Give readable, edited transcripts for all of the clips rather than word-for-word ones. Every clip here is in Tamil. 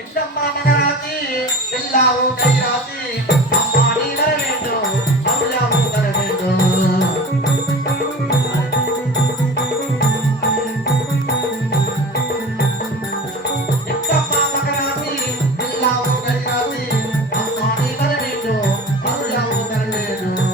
எங்கம்மா மகராசி எல்லாரும் கைராசி அம்மா நீ வர வேண்டும் அருளாவும் தர வேண்டும் எங்கம்மா மகராசி எல்லாரும் கைராசி அம்மா நீ வர வேண்டும் அருளாவும் தர வேண்டும்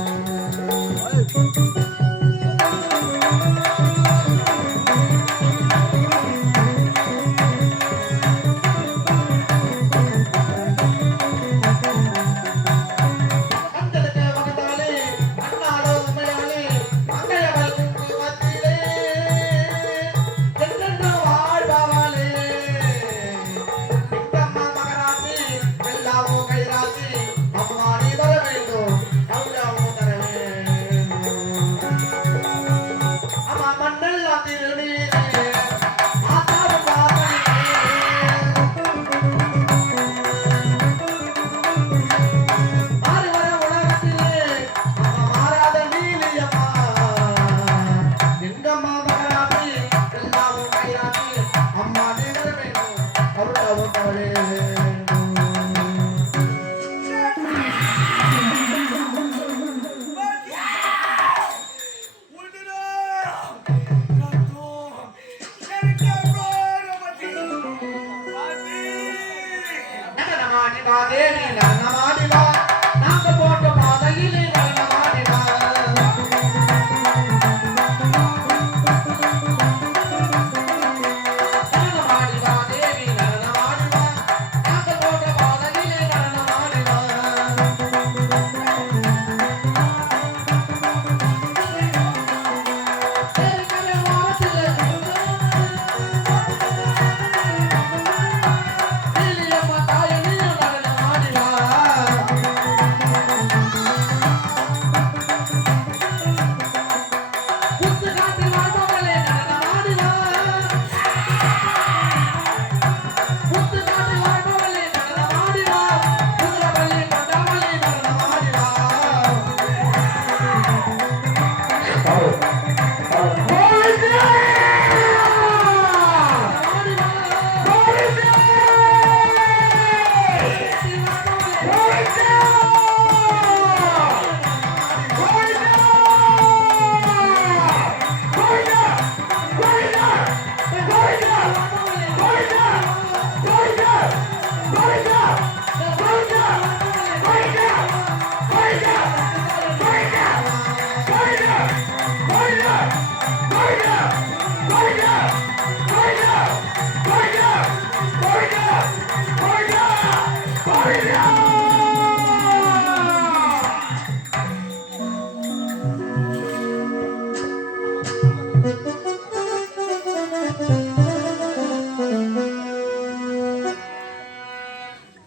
தேவி நலனமாடிவா நாங்க போட்ட பாதையிலே நலனமாடிவா நலனமாடிவா தேவி நலனமாடிவா நாங்க போட்ட பாதையிலே நலனமாடிவா தேவி கல்யாணத்திலே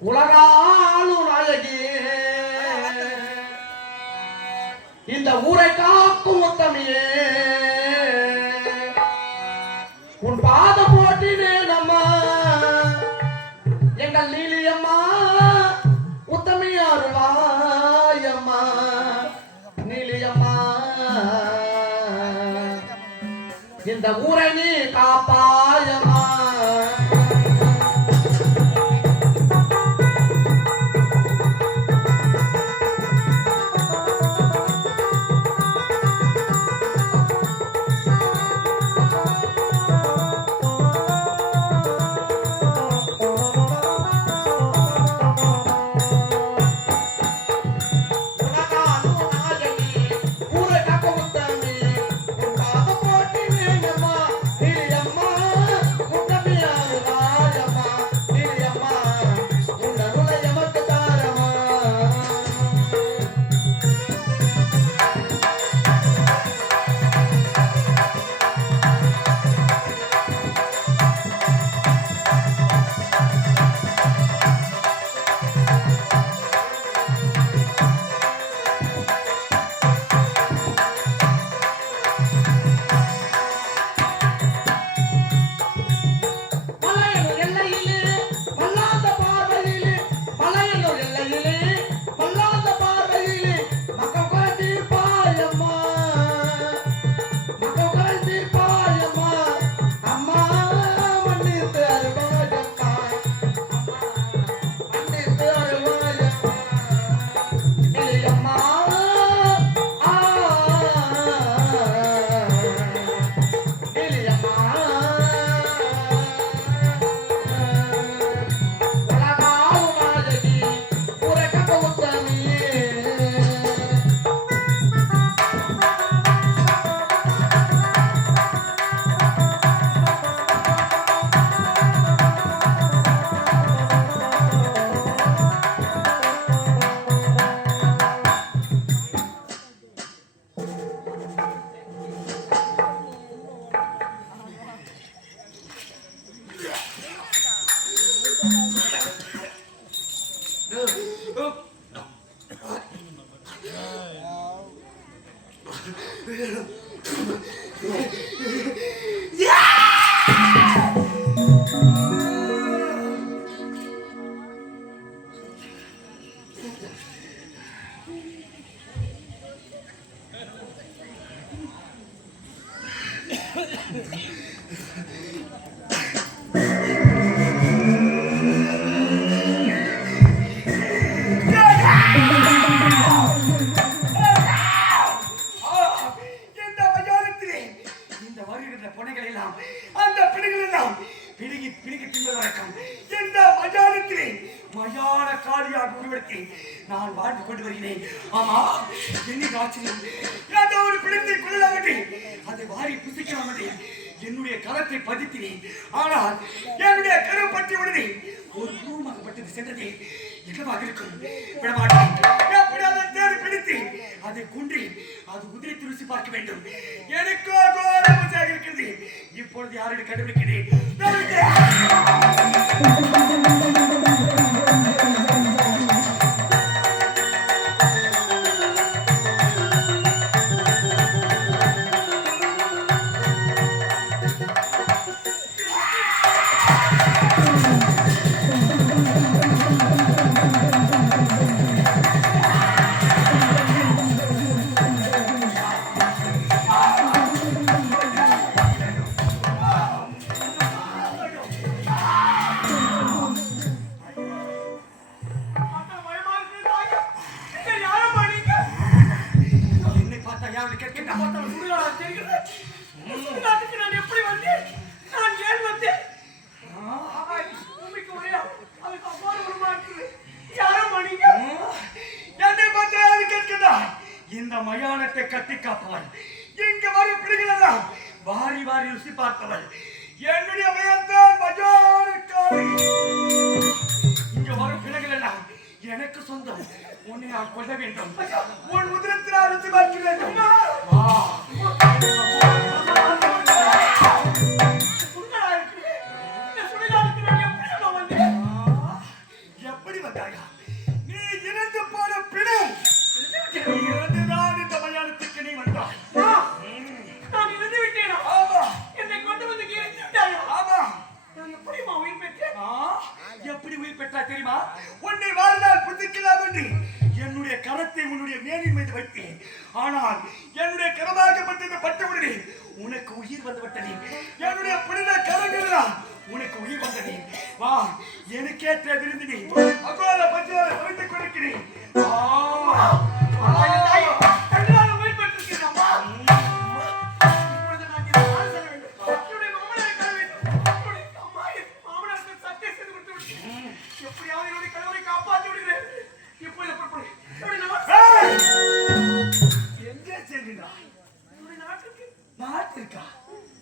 உலகாளும் நாயகியே இந்த ஊரை காக்கும் உத்தமியே உன் பாத போட்டினே நம்ம எங்கள் நீலியம்மா உத்தமியாருவாயம்மா நீலியம்மா இந்த ஊரை நீ காப்பாயம்மா நான் வாழ்ந்து கொண்டு வருகிறேன். ஆமா, என்ன ஆச்சரியம்! ஒரு பிடித்தை கொள்ளலாமட்டே, அதை வாரி புசிக்கலாமட்டே என்னுடைய கரத்தை பதித்தினேன். ஆனால் என்னுடைய கரம் பற்றி உடனே ஒரு பூமகப்பட்டது சென்றது. என்னவாக இருக்கும்? விடமாட்டேன். எப்படி அதை தேடி பிடித்து அதை குன்றி அது உதிரித்து ருசி பார்க்க வேண்டும். எனக்கு கோபமாக இருக்கிறது. இப்பொழுது யாருடைய கண்டுபிடிக்கிறேன்? இந்த மயானத்தை கட்டி காப்பவள், இங்க வரும் பிள்ளைகள் எல்லாம் வாரி வாரி ருசி பார்ப்பவள் என்னுடைய மயத்தான் மயானக்காரி. இங்க வரும் பிள்ளைகள் எல்லாம் எனக்கு சொந்தம். உன்னை நான் கொள்ள வேண்டும். உன் உதிரத்தினால் ருசி பார்க்க வேண்டும். எப்படி வந்தாயா? நீ இறந்து போன பிணம். இறந்துதான் இந்த மயானத்துக்கு நீ வந்தாய். நான் இறந்து விட்டேனா? ஆமா. என்னை கொண்டு வந்து இறந்து விட்டாயா? ஆமா. நான் எப்படிமா உயிர் பெற்றேன்? எப்படி உயிர் பெற்றா தெரியுமா? உன்னை வாழ்நாள் புதுக்கலாம் என்று என்னுடைய கரத்தை உன்னுடைய மேனின் மீது வைத்தேன். ஆனால் என்னுடைய கரமாகப்பட்டது பட்டவுடனே உனக்கு உயிர் வந்துவிட்டது. என்னுடைய புனித கரங்கள்தான் உனக்கு உயிர் வந்தது. வா, எனக்கேற்ற விருந்தினி அகோர பஞ்சால வைத்துக் கொடுக்கிறேன். நாட்டிற்கா?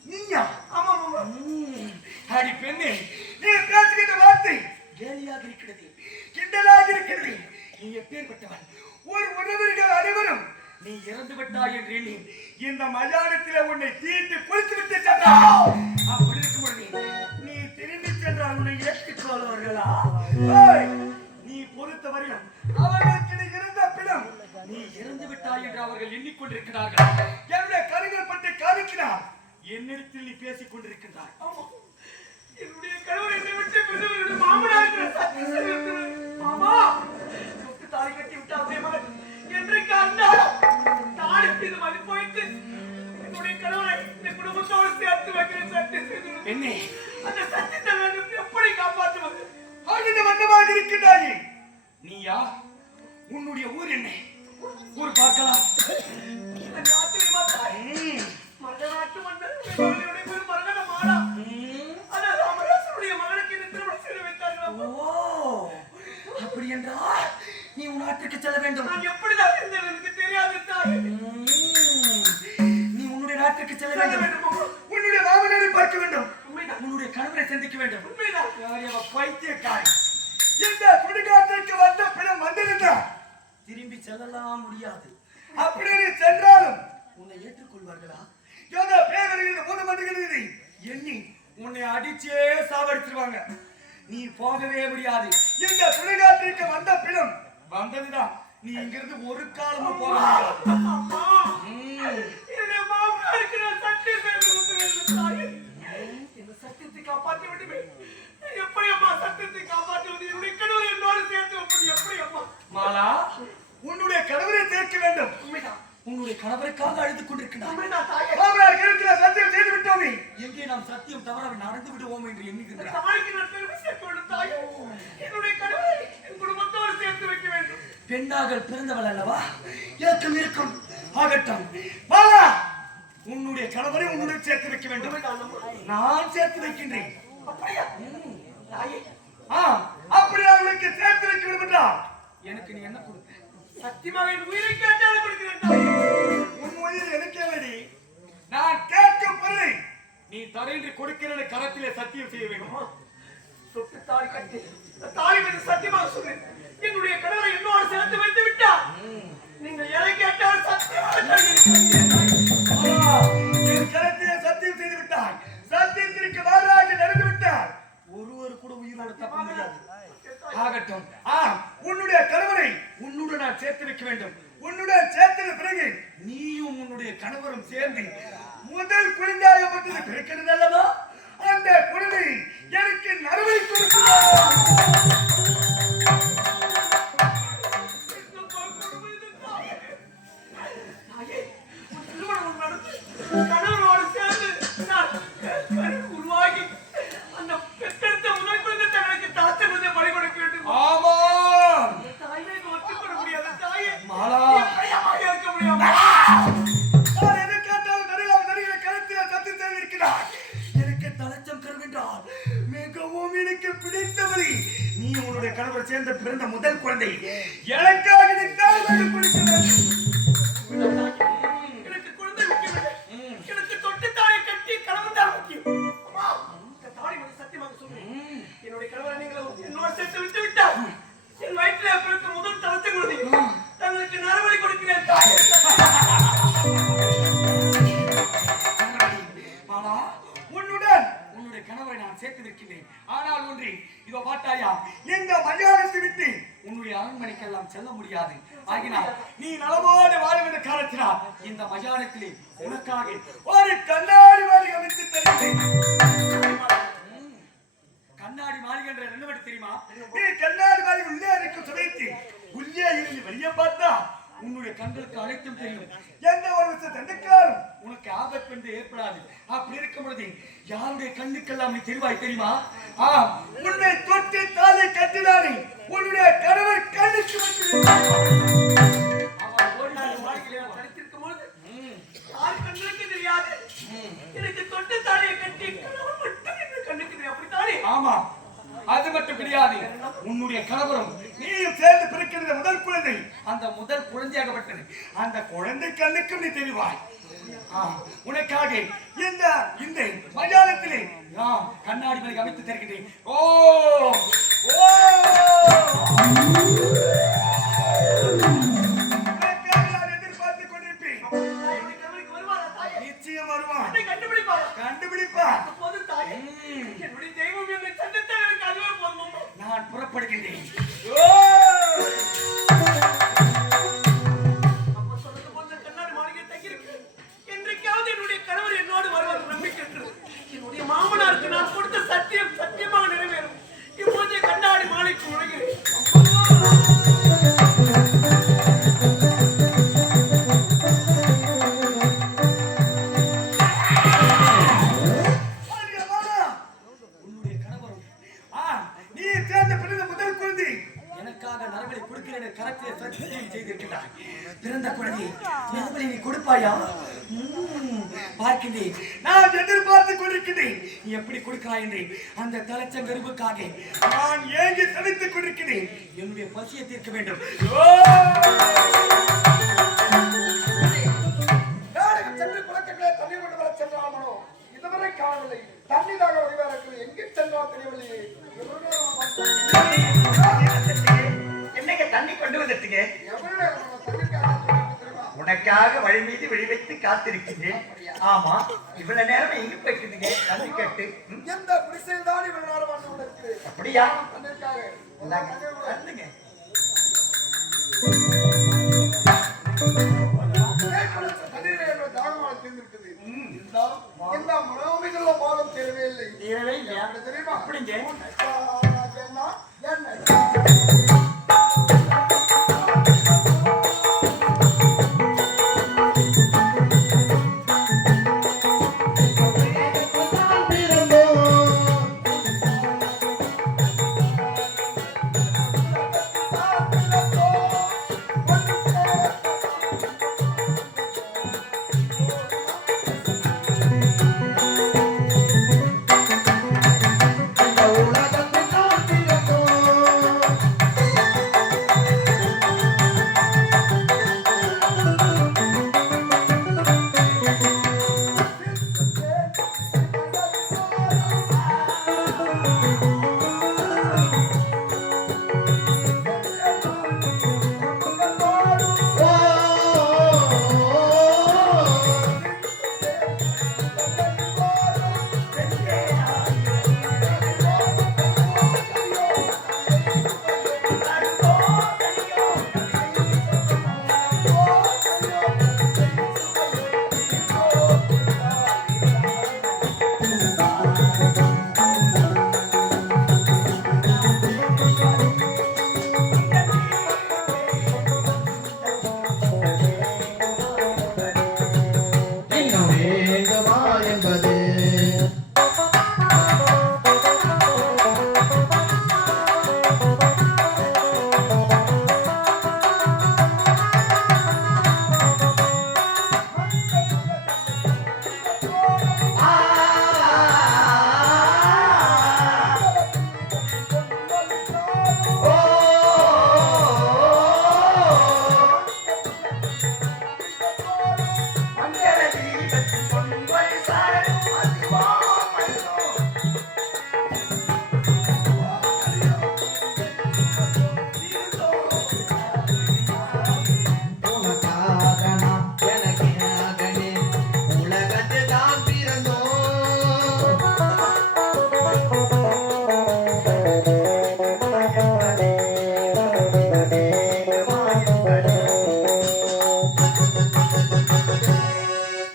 நீயா? ஆமா மாமா. அடி பெண்ணே, நீ பேசுகின்ற வார்த்தை கேலியாக இருக்கிறது, கிண்டலாக இருக்கிறது. நீ எப்பேற்பட்டவன்? ஒரு உறவினர்கள் அனைவரும் நீ இறந்து விட்டாய் என்று எண்ணி இந்த மயானத்திலே உன்னை தீட்டு குளித்து விட்டு சென்றார். அப்படி இருக்கும் பொழுது நீ திரும்பி சென்றால் உன்னை ஏற்றுக்கொள்வார்களா? நீ பொறுத்தவரையும் அவர்களுக்கு நீ இருந்த பிணம் நீ இறந்து விட்டாய் என்று அவர்கள் எண்ணிக்கொண்டிருக்கிறார்கள். என்னுடைய கருங்கள் பற்றி காணிக்கிறார். என்னிடத்தில் நீ பேசிக் கொண்டிருக்கின்றாய். என்னுடைய கணவர் என்னை விட்டு பிரிந்தவர்கள் மாமா சொத்து தாலி கட்டி விட்டார் மகன் என்றைக்கு அண்ணா தாலி மீது மதி போயிட்டு என்னுடைய கணவரை இந்த குடும்பத்தோடு சேர்த்து வைக்கிற சட்டை என்ன அந்த சட்டத்தை வேண்டும் எப்படி காப்பாற்றுவது? ஆகிய வண்ணமாக இருக்கின்றாயே. நீயா? உன்னுடைய ஊர் என்ன? ஊர் பார்க்கலாம். மன்னநாட்டு மன்னர் மரண மாடா அப்படி என்றால் நீ உன் நாட்டுக்கு செல்ல வேண்டும். எப்படிதான் எனக்கு தெரியாது. நீ உன்னுடைய நாட்டுக்கு செல்ல வேண்டும். உன்னுடைய மாமனாரை பார்க்க வேண்டும். உன்னுடைய கணவரை சந்திக்க வேண்டும். பைத்தியக்காரி, இந்த சுடுகாட்டிற்கு வந்த பிணம் வந்திருந்தா திரும்பி செல்லலாம் முடியாது. அப்படி நீ சென்றாலும் உன்னை ஏற்றுக்கொள்வார்களா? ஏதோ பேரறிஞர் மூணு மண்டுகிறது எண்ணி உன்னை அடிச்சே சாவடிச்சிருவாங்க. நீ போகவே முடியாது. இந்த சுடுகாட்டிற்கு வந்த பிணம் வந்ததுதான். நீ இங்கிருந்து ஒரு காலமும் போக முடியாது. தவறுக்காக அழுது கொண்டிருக்கிறார். உண்மைதான் தாயே. மாமனார் கழுத்தில் சத்தியம் செய்து விட்டோமே, எங்கே நாம் சத்தியம் தவற நடந்து விடுவோம் என்று எண்ணுகின்றார். தாய்க்கு நான் பெருமை சேர்க்க வேண்டும் தாயே. என்னுடைய கணவரை என் குடும்பத்தோடு சேர்த்து வைக்க வேண்டும். பெண்ணாக பிறந்தவள் அல்லவா, ஏக்கம் இருக்கும். ஆகட்டும் பாலா, உன்னுடைய கணவரை உன்னுடன் சேர்த்து வைக்க வேண்டும். நான் சேர்த்து வைக்கின்றேன். அப்படியா தாயே? அப்படி அவளுக்கு சேர்த்து வைக்க வேண்டும் என்றால் எனக்கு நீ என்ன கொடுக்க? சத்தியமாக என் உயிரை கேட்டாலும் கொடுக்கிறேன் தாயே. உன் உயிர் எனக்கே வேடி. நான் கேட்கும் பொருளை நீ தரையின்றி கொடுக்கிறேன் கரத்திலே சத்தியம் செய்ய வேண்டும். சொட்டு தாய் கட்டி தாய் மீது சத்தியமாக சொல்றேன். என்னுடைய கணவரை என்னோடு சேர்த்து வைத்து விட்டார். நீங்கள் எதை கேட்டால் சத்தியமாக தருகிறேன். என் கரத்திலே சத்தியம் செய்து விட்டாய். சத்தியத்திற்கு மாறாக நடந்து விட்டார். ஒருவர் கூட உயிரோடு தப்ப முடியாது. ஆகட்டும். உன்னுடைய கணவரை உன்னுடன் நான் சேர்த்து வைக்க வேண்டும். உன்னுடன் சேர்த்தது பிறகு நீயும் உன்னுடைய கணவரும் சேர்ந்து முதல் குழந்தையாகப்பட்டது பிறக்கிறது அல்லவா? அந்த குழந்தை எனக்கு நறுவை கொடுக்கிறார். கணவரோடு சேர்ந்து நான் உருவாகி அந்த பெற்றெடுத்த முதல் குழந்தை தங்களுக்கு தாத்தன் வந்து பலி கொடுக்க வேண்டும். ஆமா தாயை ஒத்துக்கொள்ள முடியாது தாயே. மாலா இருக்க முடியாது. எதை கேட்டாலும் தருகிற கருத்தில் சத்து தெரிவிக்கிறார். எனக்கு தலைச்சம் கருவென்றால் மிகவும் எனக்கு பிடித்தவரை நீ உன்னுடைய கணவர் சேர்ந்த பிறந்த முதல் குழந்தை எனக்காக நீ தாழ்வாக கொடுக்க வேண்டும். எனக்கு குழந்தை முக்கியம். எனக்கு தொட்டு தாயை கட்டி கணவன் தான் முக்கியம். அம்மா, இந்த தாய் வந்து சத்தியமாக சொல்றேன். என்னுடைய கணவரை நீங்கள் என்னோட சேர்த்து விட்டு விட்டார். என் வயிற்றில் பிறக்க முதல் தளத்தை குழந்தை தங்களுக்கு நரபலி கொடுக்கிறேன் தாயே. மாலா, உன்னுடைய கணவரை நான் சேர்த்து வைக்கின்றேன். ஆனால் ஒன்றி இதோ பாட்டாயா, இந்த மலையாளத்தை விட்டு உன்னுடைய அரண்மனைக்கெல்லாம் செல்ல முடியாது. ஆகினால் நீ நலமோடு வாழும் என்ற காரணத்தினால் இந்த மயானத்திலே உனக்காக ஒரு கண்ணாடி மாளிகை அமைத்து தருகிறேன். கண்ணாடி மாளிகை என்ற என்ன தெரியுமா? நீ கண்ணாடி மாளிகை உள்ளே இருக்கும் சமயத்தில் உள்ளே இருந்து வெளியே பார்த்தா உன்னுடைய கண்களுக்கு அனைத்தும் தெரியும். எந்த ஒரு விஷயத்துக்காரும் உனக்கு ஆபத்து என்று ஏற்படாது. அப்படி இருக்கும் பொழுது யாருடைய கண்ணுக்கெல்லாம் நீ தெரிவாய் தெரியுமா? உன்னை தொட்டு தாலை கட்டினானே உன்னுடைய கணவர் கண்ணுக்கு தடுத்திருக்கும் பொழுது யார் கண்ணுக்கு தெரியாது. எனக்கு தொட்டு தாலையை கட்டி கணவன் மட்டும் என்று கண்ணுக்கு தெரியும். அப்படித்தானே? ஆமா, அது மட்டும் கிடையாது. உன்னுடைய கணவரும் நீயும் சேர்ந்து பிறக்கிற முதல் குழந்தை அந்த முதல் குழந்தையாகப்பட்டது. அந்த குழந்தை கண்ணுக்கும் நீ தெரிவாய். உனக்காக இந்த மலையாளத்திலே கண்ணாடி மலை அமைத்து தருகின்றேன். ஓ ஓ எதிர்பார்த்துக் கொண்டிருப்பேன். நிச்சயம் வருவான். கண்டுபிடிப்பார். என்னுடைய தெய்வம் என்னை சந்தித்தால் எனக்கு அதுவே போதும். நான் புறப்படுகின்றேன். அப்ப சொன்னது போல கண்ணாடி மாளிகை தங்கியிருக்கிறேன். என்றைக்காவது என்னுடைய கணவர் என்னோடு வருவார் நம்பிக்கை இருக்கிறது. என்னுடைய மாமனாருக்கு நான் கொடுத்த சத்தியம் சத்தியமாக நிறைவேறும். இப்போது கண்ணாடி மாளிகைக்கு நுழைகிறேன். பிறந்த குழந்தை நரபலி நீ கொடுப்பாயா? பார்க்கின்றேன், நான் எதிர்பார்த்துக் கொண்டிருக்கிறேன். நீ எப்படி கொடுக்கிறாய் என்று அந்த தலைச்சம் கருவுக்காக நான் ஏங்கி தவித்துக் கொண்டிருக்கிறேன். என்னுடைய பசியை தீர்க்க வேண்டும். சென்று குளக்கங்களே தண்ணீர் கொண்டு வர சென்றாமனோ இதுவரை காணவில்லை. தண்ணீராக வடிவார்கள் எங்கே சென்றோம் தெரியவில்லையே. என்னங்க தண்ணி கொண்டு வந்துட்டுங்க? எவருடைய தண்ணீர் உனக்காக வழி மீது விழி வைத்து காத்திருக்கிறேன். ஆமா, இவ்வளவு நேரம் எங்க போயிட்டுங்க தண்ணி கேட்டு? எந்த குடிசையில் தான் இவ்வளவு நேரம் வந்து கொண்டிருக்கிறேன். அப்படியா? தண்ணீருக்காக தண்ணுங்க. தண்ணீர் தாகமாக தீர்ந்திருக்குது. இந்த மனோமிகள பாலம் தேரவே இல்லை. தெரியுமா? அப்படிங்க. என்ன என்ன வேண்டுமா என்பது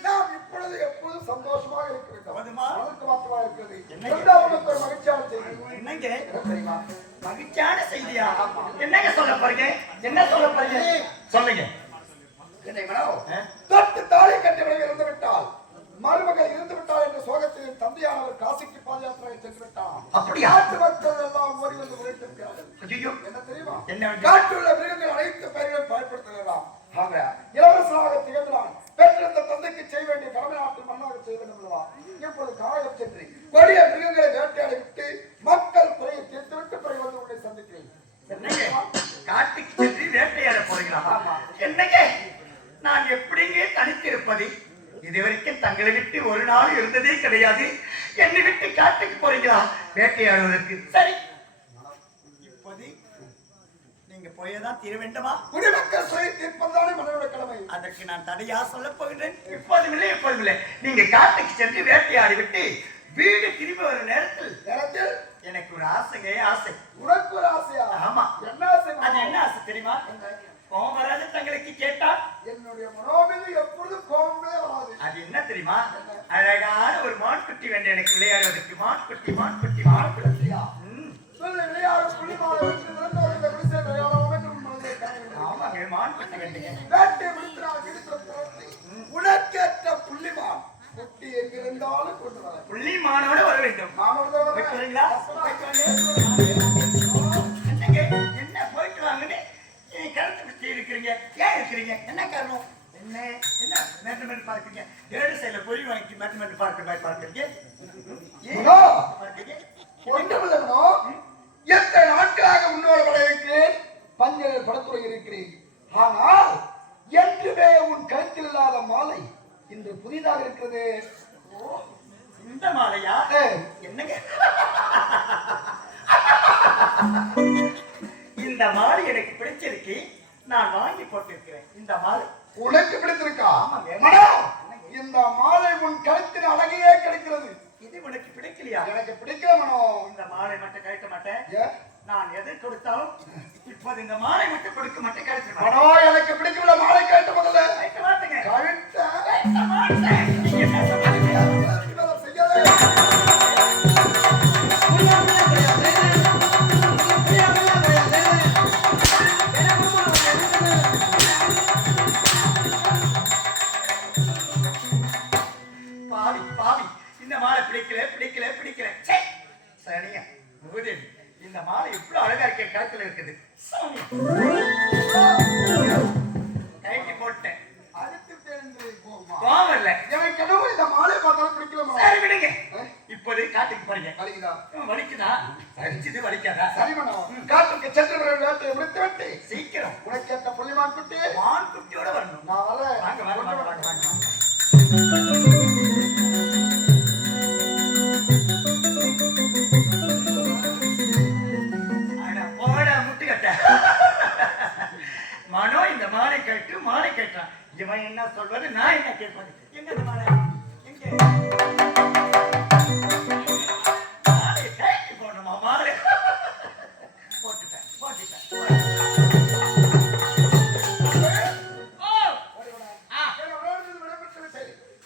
நாம் இப்பொழுது எப்போதும் சந்தோஷமாக இருக்க வேண்டும். போதுமா? மனதுக்கு மாற்றமாக இருக்கிறது. என்னங்க? இரண்டாவது ஒரு மகிழ்ச்சியான செய்தி. என்னங்க என்ன தெரியுமா? மகிழ்ச்சியான செய்தியா? என்னங்க சொல்ல போறீங்க? என்ன சொல்ல போறீங்க? சொல்லுங்க. என்னை மனோ, தொட்டு தாலி கட்டியவரை இறந்து விட்டால், மருமகள் இறந்து விட்டாள் என்ற சோகத்தில் தந்தையானவர் காசிக்கு பாதயாத்திரை சென்று விட்டார். அப்படியா? நாட்டு மக்கள் எல்லாம் ஓடி வந்து உழைத்திருக்கிறார்கள். ஐயோ, என்ன தெரியுமா? என்ன? காட்டுள்ள மிருகங்கள் அனைத்து பெயர்களும் பயன்படுத்தலாம். ஆக இளவரசனாக திகழ்ந்தான். பெற்றிருந்த தந்தைக்கு செய்ய வேண்டிய கடமை நாட்டு மண்ணாக செய்ய வேண்டும் அல்லவா? இப்பொழுது காயம் சென்று கொடிய மிருகங்களை வேட்டையாடி விட்டு மக்கள் குறையை தீர்த்துவிட்டு பிறகு வந்து உன்னை சந்திக்கிறேன். என்னங்க காட்டுக்கு சென்று வேட்டையாட போறீங்களா? ஆமா. என்னங்க நான் எப்படிங்க தனித்திருப்பது? இதுவரைக்கும் தங்களை விட்டு ஒரு நாள் இருந்ததே கிடையாது. என்னை விட்டு காட்டுக்கு போறீங்களா வேட்டையாடுவதற்கு? சரி, இப்போது நீங்க போயதான் தீர வேண்டுமா? குடிமக்கள் குறையை தீர்ப்பதுதானே மன்னனோட கடமை. அதற்கு நான் தடையா சொல்ல போகிறேன். இப்போதும் இல்லை, எப்போதும் இல்லை. நீங்க காட்டுக்கு சென்று வேட்டையாடி விட்டு வீடு திரும்பி வரும் நேரத்தில் நேரத்தில் எனக்கு ஒரு ஆசைங்க, ஆசை. உனக்கு ஒரு ஆசையா? ஆமா. என்ன ஆசை? அது என்ன ஆசை தெரியுமா? கோமராஜ தங்களுக்கு கேட்டா என்னுடைய மனோமீது எப்பொழுதும் கோபமே வராது. அது என்ன தெரியுமா? அழகான ஒரு மான்குட்டி வேண்டும் எனக்கு விளையாடுவதற்கு. மான்குட்டி, மான்குட்டி, மான்குட்டி. சொல்லு, விளையாடு புள்ளிமாலை வைத்து நிரந்தரம் இந்த குடிசை விளையாடாமல் என்று உன் மனதை காணுகிறேன். ஆமாங்க, மான்குட்டி வேண்டுங்க. வேட்டை முடித்து நான் கிழித்து திறந்து உனக்கேற்ற புள்ளிமான் குட்டி எங்கிருந்தாலும் கொண்டு வர. புள்ளி மானோட வர வேண்டும். மானோட போயிட்டு வரீங்களா? என்னங்க, என்ன போயிட்டு வாங்கன்னு கருத்து பிடிச்சி இருக்கிறீங்க? ஏன் இருக்கிறீங்க? என்ன காரணம்? என்ன என்ன மேட்டு பார்க்கறீங்க? ஏழு சைடுல பொறி வாங்கி மேட்டு பார்க்கறீங்க? ஏன் பார்க்கறீங்க? ஒன்றுமில்லவனோ, எத்தனை நாட்களாக உன்னோடு பட இருக்கிறேன், பஞ்சனில் படத்துறை இருக்கிறேன். ஆனால் என்றுமே உன் கருத்தில் இல்லாத மாலை இன்று புதிதாக இருக்கிறது. இந்த மாலையா? ஏய், என்னங்க இந்த மாலை எனக்கு பிடிச்சிருக்கு. நான் வாங்கி போட்டிருக்கிறேன். இந்த மாலை உனக்கு பிடித்திருக்கா? ஆமாங்க. மனோ, இந்த மாலை உன் கழுத்தின் அழகையே கிடைக்கிறது. இது உனக்கு பிடிக்கலையா? எனக்கு பிடிக்கல மனோ. இந்த மாலை மட்டும் கழட்ட மாட்டேன். ஏன்? நான் எதை கொடுத்தாலும் இப்போது இந்த மாலை மட்டும் கொடுக்க மாட்டேன், கழட்ட மாட்டேன். மனோ, எனக்கு பிடிக்கவில்லை மாலை கழட்ட முதல்ல. கழட்ட மாட்டேங்க. கழட்ட கழட்ட மாட்டேன். நீங்க என்ன சொல்றீங்க? செய்யாதே. பாவி பாவி, இந்த மாலை பிடிக்கல பிடிக்கல பிடிக்கல. ச்சே, சரியா மூதேவி, இந்த மாலை இவ்வளவு அழகா இருக்க கழுத்துல இருக்குது. சாமி, கழட்டி போட்டேன். அடுத்து தெரிந்து போமா. கோவம் இல்ல. எனக்கு என்னவோ இந்த மாலை பார்த்தாலும் பிடிக்கல மனோ. சரி விடுங்க. இப்போது காட்டுக்கு போறீங்க. கலிக்குதா? வலிக்குதா? வலிச்சது வலிக்காதா? சரி மனோ, காட்டுக்கு சென்று வர வேட்டையை முடித்து விட்டு சீக்கிரம் உனக்கு ஏற்ற புள்ளிமான் குட்டி மான் குட்டியோட வரணும். நான் வரேன். வாங்க வாங்க வாங்க வாங்க வாங்க. அட போடா முட்டுக்கட்ட. மனோ இந்த மாலை கேட்டு மாலை கேட்டான். இவன் என்ன சொல்வது, நான் என்ன கேட்பது? எங்க இந்த மாலை? எங்க? மாலை கேட்டு போடணுமா? மாலை போட்டுட்டேன் போட்டுட்டேன்.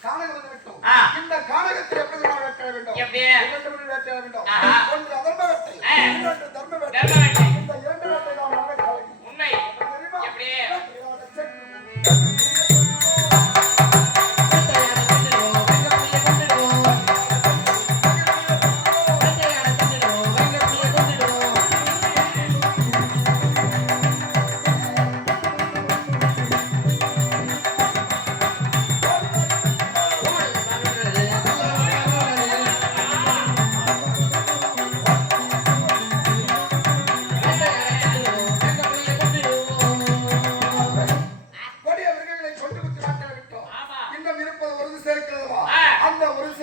கானகம் வந்து விட்டோம். ஆ. இந்த கானகத்தில் எப்படி நான் வேட்டையாட வேண்டும்? எப்படி? இரண்டு முறை வேட்டையாட வேண்டும். ஆஹா. ஒன்று அதர்ம வேட்டை, ஆ. இன்னொன்று தர்ம வேட்டை. தர்ம வேட்டை. இந்த இரண்டு வேட்டை நாம் நாளை காலை. உண்மை. தெரியுமா? எப்படி? வேட்டையாட சென்று.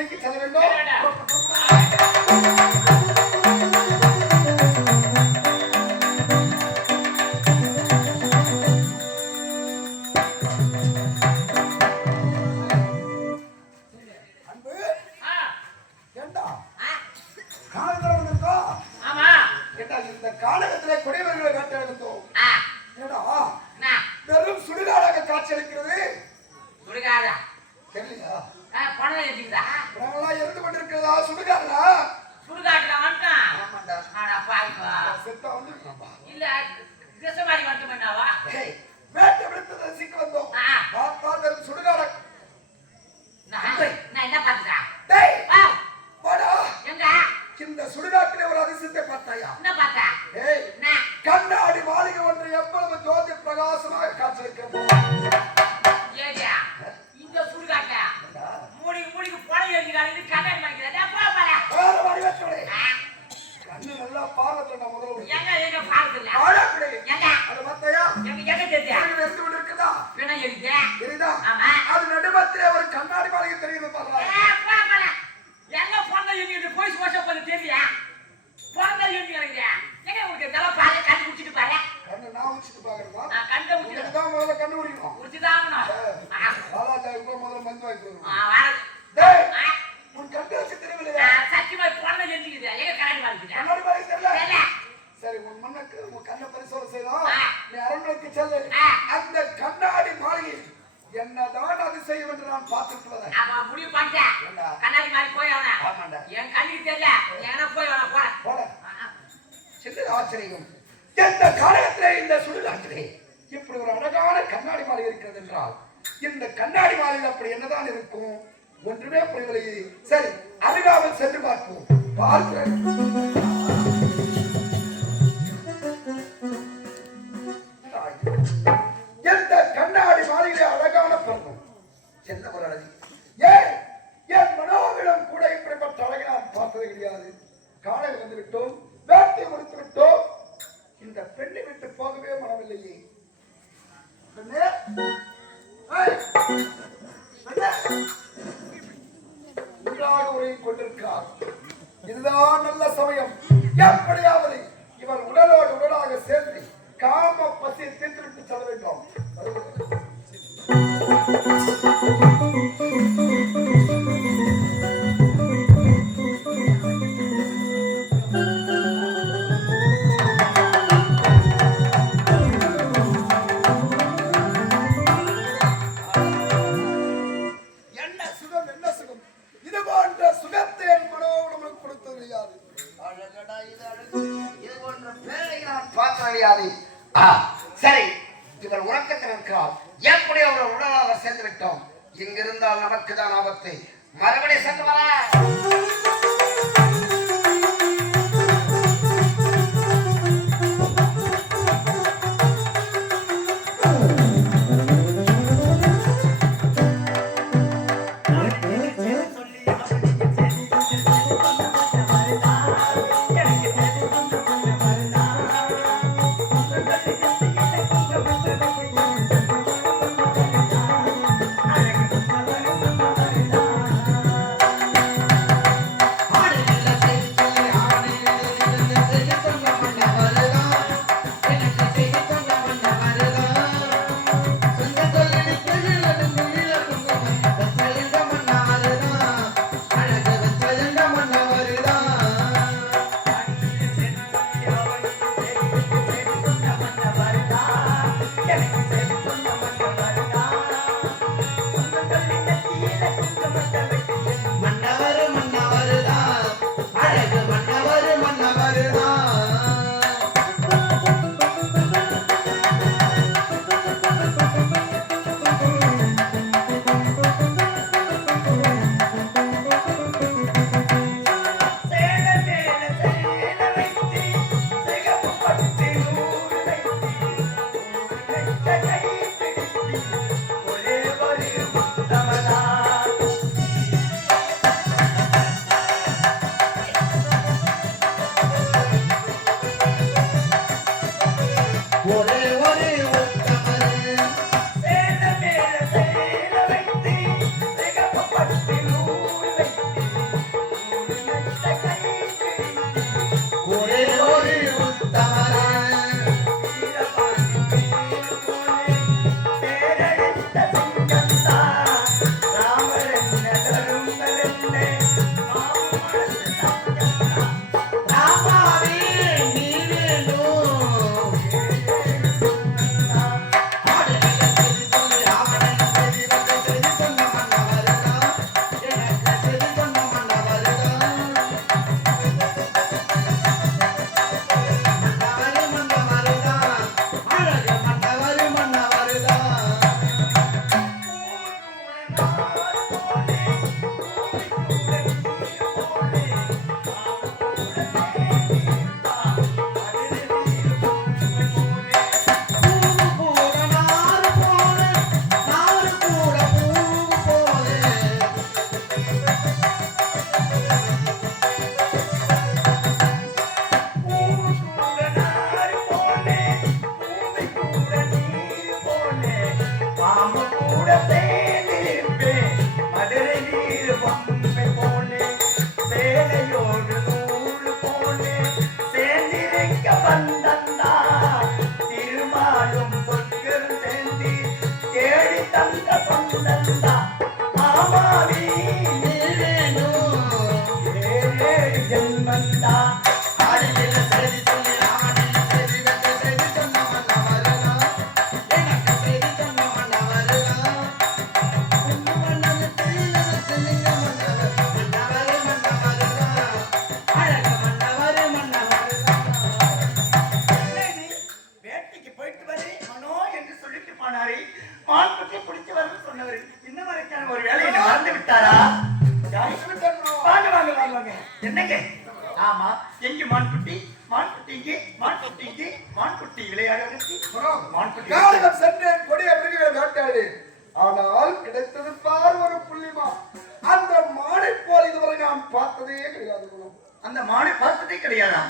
திசைக்கு செல்ல வேண்டும். அன்பு ஏண்டா காலத்துல இருக்கோ ஏண்டா இந்த காலகத்திலே குடிவர்களை வேட்டையாடுத்தோம் ஏடா வெறும் சுடுகாடாக காட்சியளிக்கிறது தெரியலையா இருந்து கொண்டிருக்கிறதா சுடுகாடா செத்தா வந்து வேட்டை விடுத்து ரசிக்க வந்தோம் பார்த்தா வெறும் சுடுகாட டேய் வாடா இந்த சுடுகாட்டிலே ஒரு அதிசயத்தை பார்த்தாயா ஏய் கண்ணாடி மாளிகை ஒன்று எவ்வளவு ஜோதி பிரகாசமாக காட்சியளிக்கிறது வேற வடிவத்தோட கண்ணு நல்லா பார்வத்துல நான் முதல்ல அது பார்த்தாயா எடுத்து கொண்டு இருக்குதா தெரியுதா அது நடுமத்திலே ஒரு கண்ணாடி மாளிகை தெரியுது பாருங்க கண்ணு நான் உச்சிட்டு பாக்குறதா தான் முதல்ல கண்ணு முடிக்கணும் பாலாஜா இப்போ முதல்ல மந்து வாங்கி தருவோம் டேய் உன் கண்ணு வச்சு தெரியவில்லையா கண்ணாடி மாளிகை தெரியல சரி உன் மண்ணுக்கு உன் கண்ணை பரிசோதனை செய்யலாம் நீ அரண்மனைக்கு செல்லு அந்த கண்ணாடி மாளிகை என்னதான் அதிசயம் என்று நான் பார்த்துட்டு வரேன் சின்ன ஆச்சரியம் எந்த காலத்திலே இந்த சுடுகாட்டிலே இப்படி ஒரு அழகான கண்ணாடி மாளிகை இருக்கிறது என்றால் இந்த கண்ணாடி மாளிகை அப்படி என்னதான் இருக்கும் ஒன்றுமே புரியவில்லையே சரி அருகாமல் சென்று பார்ப்போம் பார்க்கிறேன் எந்த கண்ணாடி மாளிகையிலே அழகான பெண்ணும் என்ன ஒரு அழகு என் மனோவிடம் கூட இப்படிப்பட்ட அழகை நான் பார்த்தது கிடையாது காலையில் வந்து விட்டோம் வேட்டை முடித்து விட்டோம் இந்த பெண்ணை விட்டு போகவே மனமில்லையே உரையை கொண்டிருக்கிறார் இதுதான் நல்ல சமயம் எப்படியாவது இவர் உடலோடு உடலாக சேர்ந்து காம பசியை தீர்த்துவிட்டு செல்ல வேண்டும் சரி இவர் உறக்கத்தில் இருக்கிறார் எப்படி அவர் உடலாக சேர்ந்து விட்டோம் இங்கிருந்தால் நமக்கு தான் ஆபத்து மறுபடியும் சென்று வர ஆமாங்க. என்னங்க ஆமா எங்க மான்குட்டி மான்குட்டி இங்கே மான்குட்டி இங்கே மான்குட்டி விளையாடுறதுக்கு மான்குட்டி காரணம் சென்றேன் கொடிய மிருகங்களை வேட்டையாடி. ஆனால் கிடைத்தது பார் ஒரு புள்ளிமா. அந்த மானை போல் இதுவரை நான் பார்த்ததே கிடையாது குரு. அந்த மானை பார்த்ததே கிடையாதா?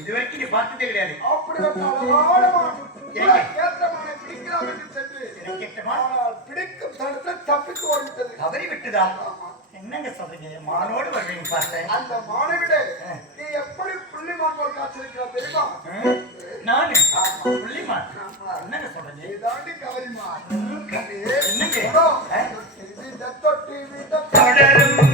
இதுவரைக்கும் நீ பார்த்ததே கிடையாது. அப்படிப்பட்ட அழகான மான். கேட்ட மானை பிடிக்கலாம் என்று சென்று எனக்கு கேட்ட மான் ஆனால் பிடிக்கும் தடுத்து தப்பித்து ஓடிவிட்டது. தவறி விட்டுதா? என்னங்க சொல்றீங்க? மானோடு வருவீங்க பார்த்தேன். அந்த மானை விட நீ எப்படி புள்ளிமான் போல் காய்ச்சிருக்கிறார் தெரியுமா? நானு புள்ளிமான். என்னங்க சொல்றீங்க? நீ தாண்டி கவரிமா. என்னங்க தொட்டி விட தொடரும்